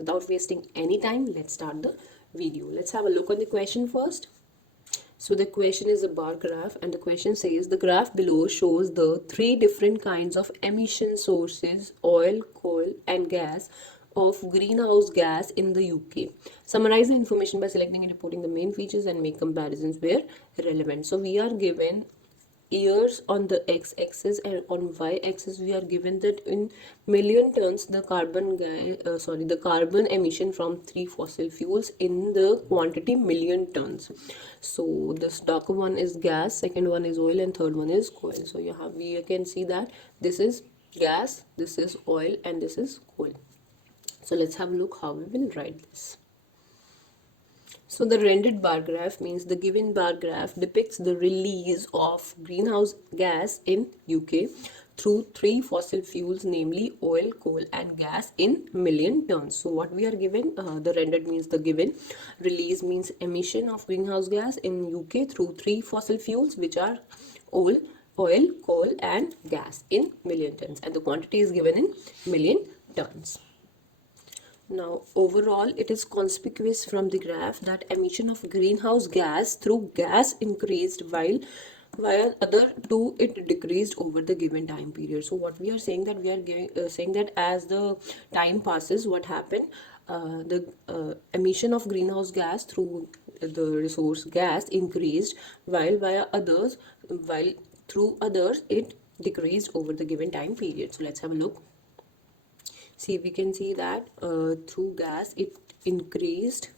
without wasting any time, let's start the video. Let's have a look on the question first. So the question is a bar graph, and the question says the graph below shows the three different kinds of emission sources: oil, coal and gas of greenhouse gas in the UK. Summarize the information by selecting and reporting the main features and make comparisons where relevant. So we are given years on the x-axis, and on y-axis we are given that in million tons the the carbon emission from three fossil fuels in the quantity million tons. So this darker one is gas, second one is oil, and third one is coal. So we can see that this is gas, this is oil, and this is coal. So let's have a look how we will write this. So the rendered bar graph means the given bar graph depicts the release of greenhouse gas in UK through three fossil fuels, namely oil, coal and gas in million tons. So what we are given, the rendered means the given, release means emission of greenhouse gas in UK through three fossil fuels, which are oil, coal and gas in million tons, and the quantity is given in million tons. Now, overall, it is conspicuous from the graph that emission of greenhouse gas through gas increased while other two it decreased over the given time period. So what we are saying that we are saying that as the time passes, what happened? The emission of greenhouse gas through the resource gas increased while through others it decreased over the given time period. So let's have a look. See, we can see that through gas it increased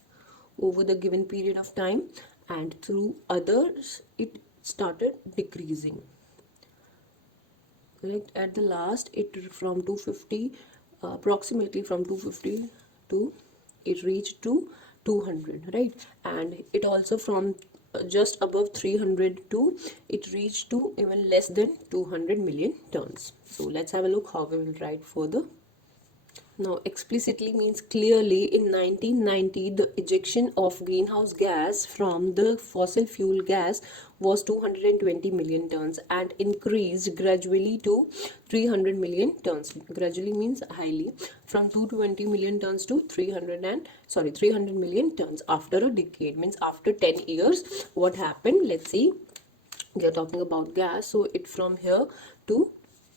over the given period of time, and through others it started decreasing. Correct? At the last, it from 250, approximately from 250 to it reached to 200, right? And it also from just above 300 to it reached to even less than 200 million tons. So let's have a look how we will write further. Now, explicitly means clearly in 1990 the ejection of greenhouse gas from the fossil fuel gas was 220 million tons and increased gradually to 300 million tons. Gradually means highly, from 220 million tons to 300 million tons after a decade, means after 10 years. What happened? Let's see. We are talking about gas, so it from here to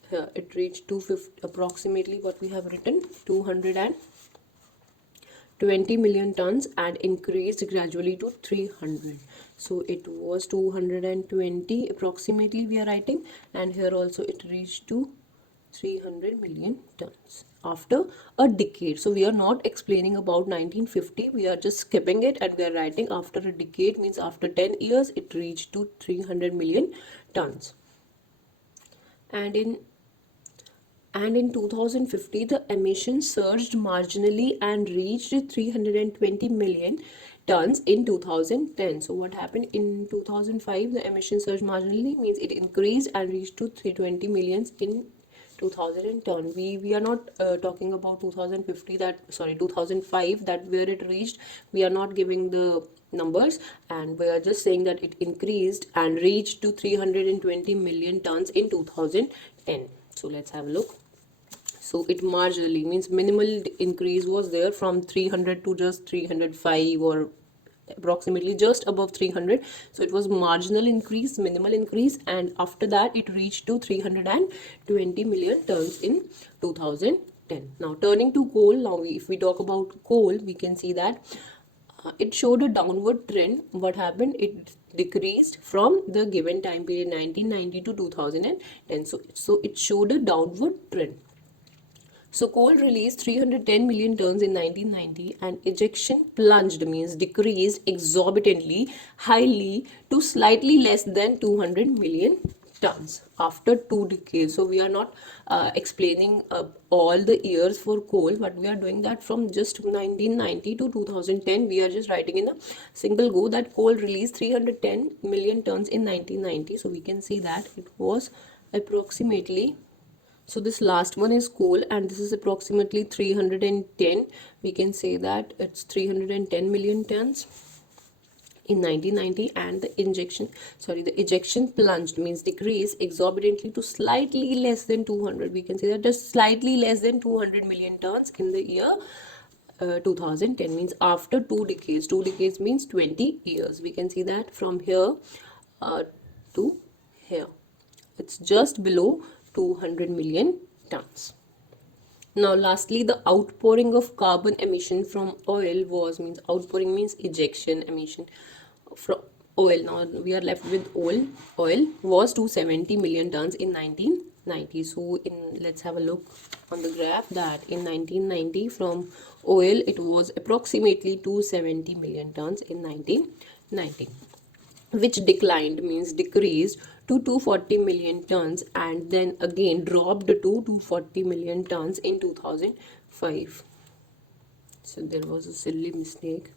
here it reached 250, approximately what we have written 220 million tons and increased gradually to 300. So it was 220 approximately we are writing, and here also it reached to 300 million tons after a decade. So we are not explaining about 1950, we are just skipping it and we are writing after a decade, means after 10 years it reached to 300 million tons. And in 2050 the emissions surged marginally and reached 320 million tons in 2010. So what happened in 2005? The emission surged marginally means it increased and reached to 320 millions in 2010. We are not talking about 2050, that 2005, that where it reached. We are not giving the numbers, and we are just saying that it increased and reached to 320 million tons in 2010. So let's have a look. So it marginally means minimal increase was there from 300 to just 305, or approximately just above 300. So it was marginal increase, minimal increase, and after that it reached to 320 million tons in 2010. Now turning to coal, now if we talk about coal, we can see that it showed a downward trend. What happened? It decreased from the given time period 1990 to 2010. So it showed a downward trend. So coal released 310 million tons in 1990 and ejection plunged, means decreased exorbitantly highly to slightly less than 200 million tons after 2 decades. So we are not explaining all the years for coal, but we are doing that from just 1990 to 2010. We are just writing in a single go that coal released 310 million tons in 1990. So we can see that it was approximately, so this last one is coal and this is approximately 310. We can say that it's 310 million tons in 1990, and the ejection plunged, means decreased exorbitantly to slightly less than 200. We can say that just slightly less than 200 million tons in the year 2010 means after 2 decades. 2 decades means 20 years. We can see that from here to here. It's just below 200 million tons. Now, lastly, the outpouring of carbon emission from oil was, means outpouring means ejection emission from oil. Now we are left with oil. Oil was 270 million tons in 1990. So let's have a look on the graph that in 1990 from oil it was approximately 270 million tons in 1990, which declined means decreased to 240 million tons and then again dropped to 240 million tons in 2005. So there was a silly mistake,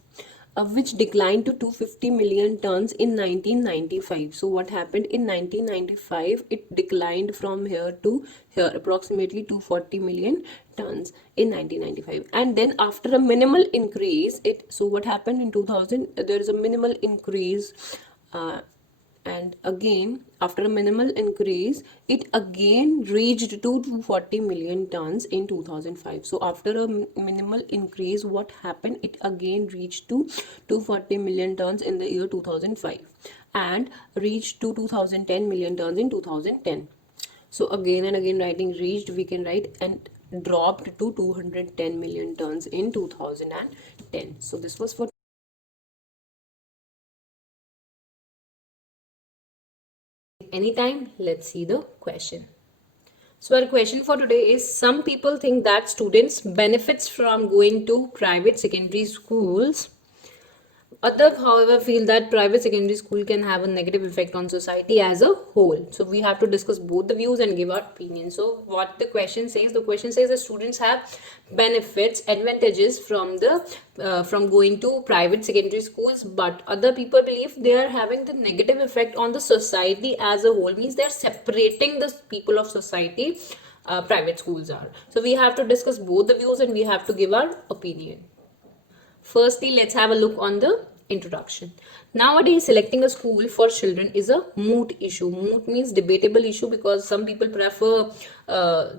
which declined to 250 million tons in 1995. So what happened in 1995? It declined from here to here, approximately 240 million tons in 1995, and then after a minimal increase, so what happened in 2000? There is a minimal increase, uh, and again after a minimal increase it again reached to 240 million tons in 2005. So after a minimal increase, what happened? It again reached to 240 million tons in the year 2005 and reached to 2010 million tons in 2010. So again and again writing reached, we can write, and dropped to 210 million tons in 2010. So this was for anytime. Let's see the question. So our question for today is, some people think that students benefits from going to private secondary schools. Others, however, feel that private secondary school can have a negative effect on society as a whole. So we have to discuss both the views and give our opinion. So what the question says that students have benefits, advantages from the from going to private secondary schools, but other people believe they are having the negative effect on the society as a whole. Means they are separating the people of society. Private schools are. So we have to discuss both the views and we have to give our opinion. Firstly, let's have a look on the introduction. Nowadays, selecting a school for children is a moot issue. Moot means debatable issue, because some people prefer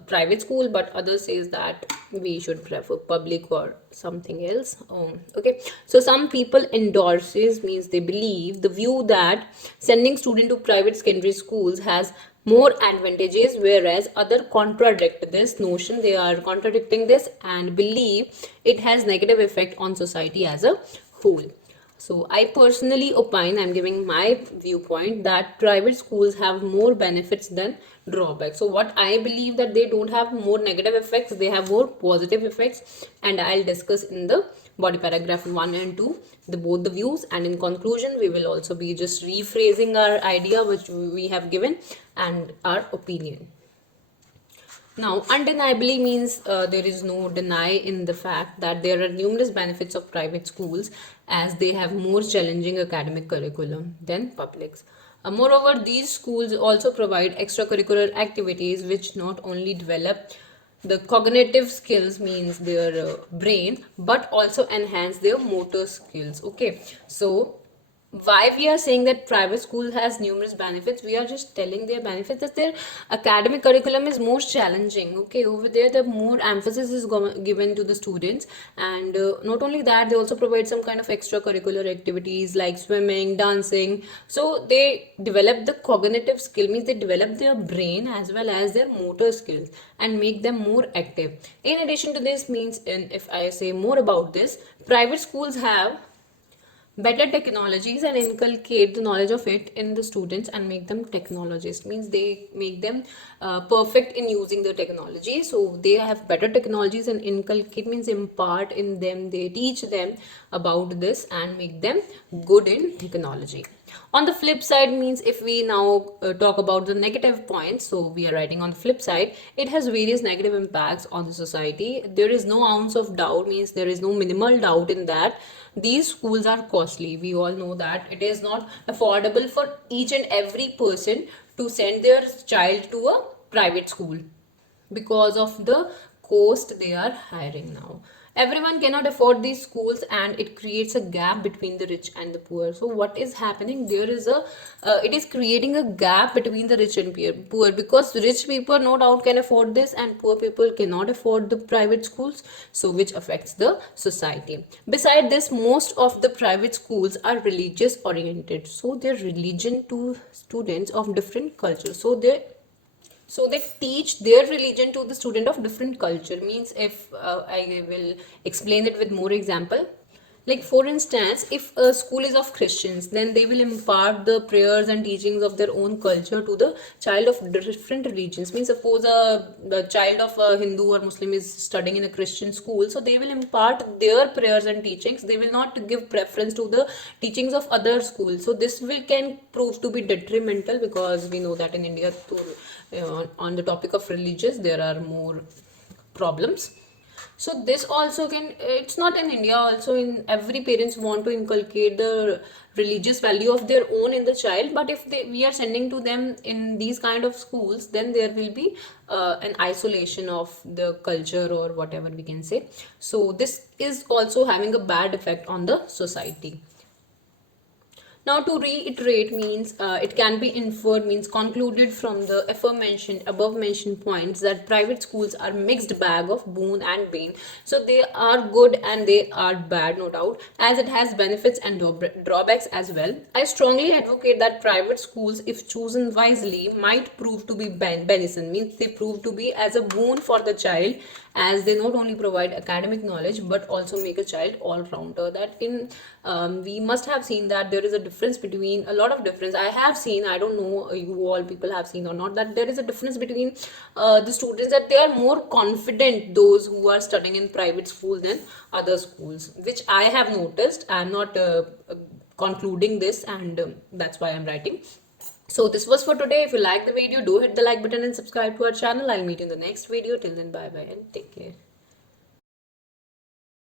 private school, but others says that we should prefer public or something else. Okay, so some people endorses, means they believe the view that sending student to private secondary schools has more advantages, whereas other contradict this notion. They are contradicting this and believe it has negative effect on society as a whole. So I personally opine, I'm giving my viewpoint, that private schools have more benefits than drawbacks. So what I believe, that they don't have more negative effects, they have more positive effects, and I'll discuss in the body paragraph 1 and 2 both the views, and in conclusion we will also be just rephrasing our idea which we have given and our opinion. Now, undeniably means there is no deny in the fact that there are numerous benefits of private schools, as they have more challenging academic curriculum than publics. Moreover, these schools also provide extracurricular activities which not only develop the cognitive skills, means their brain, but also enhance their motor skills. Okay, so why we are saying that private school has numerous benefits? We are just telling their benefits, that their academic curriculum is more challenging. Okay, over there the more emphasis is given to the students, and not only that, they also provide some kind of extracurricular activities like swimming, dancing. So they develop the cognitive skill, means they develop their brain as well as their motor skills and make them more active. In addition to this, means, and if I say more about this, private schools have better technologies and inculcate the knowledge of it in the students and make them technologists. Means they make them perfect in using the technology. So they have better technologies and inculcate means impart in them, they teach them about this and make them good in technology. On the flip side, means if we now talk about the negative points, so we are writing on the flip side, it has various negative impacts on the society. There is no ounce of doubt, means there is no minimal doubt in that these schools are costly. We all know that it is not affordable for each and every person to send their child to a private school because of the cost they are hiring now. Everyone cannot afford these schools, and it creates a gap between the rich and the poor. So what is happening, there is a it is creating a gap between the rich and poor, because rich people no doubt can afford this and poor people cannot afford the private schools, so which affects the society. Beside this, most of the private schools are religious oriented, so their religion to students of different cultures, so they teach their religion to the student of different culture. Means, if I will explain it with more example, like for instance, if a school is of Christians, then they will impart the prayers and teachings of their own culture to the child of different religions. Means, suppose the child of a Hindu or Muslim is studying in a Christian school, so they will impart their prayers and teachings. They will not give preference to the teachings of other schools. So this will can prove to be detrimental, because we know that in India, on the topic of religious, there are more problems. So this also can, it's not in India, also in every parents want to inculcate the religious value of their own in the child, but if we are sending to them in these kind of schools, then there will be an isolation of the culture or whatever we can say. So this is also having a bad effect on the society. Now, to reiterate means, it can be inferred, means concluded from the aforementioned, above mentioned points, that private schools are mixed bag of boon and bane. So they are good and they are bad, no doubt, as it has benefits and drawbacks as well. I strongly advocate that private schools, if chosen wisely, might prove to be benison, means they prove to be as a boon for the child, as they not only provide academic knowledge but also make a child all rounder. That in we must have seen that there is a difference between, a lot of difference I have seen, I don't know you all people have seen or not, that there is a difference between the students, that they are more confident, those who are studying in private school, than other schools, which I have noticed. I'm not concluding this, and that's why I'm writing. So this was for today. If you like the video, do hit the like button and subscribe to our channel. I'll meet you in the next video. Till then, bye bye and take care.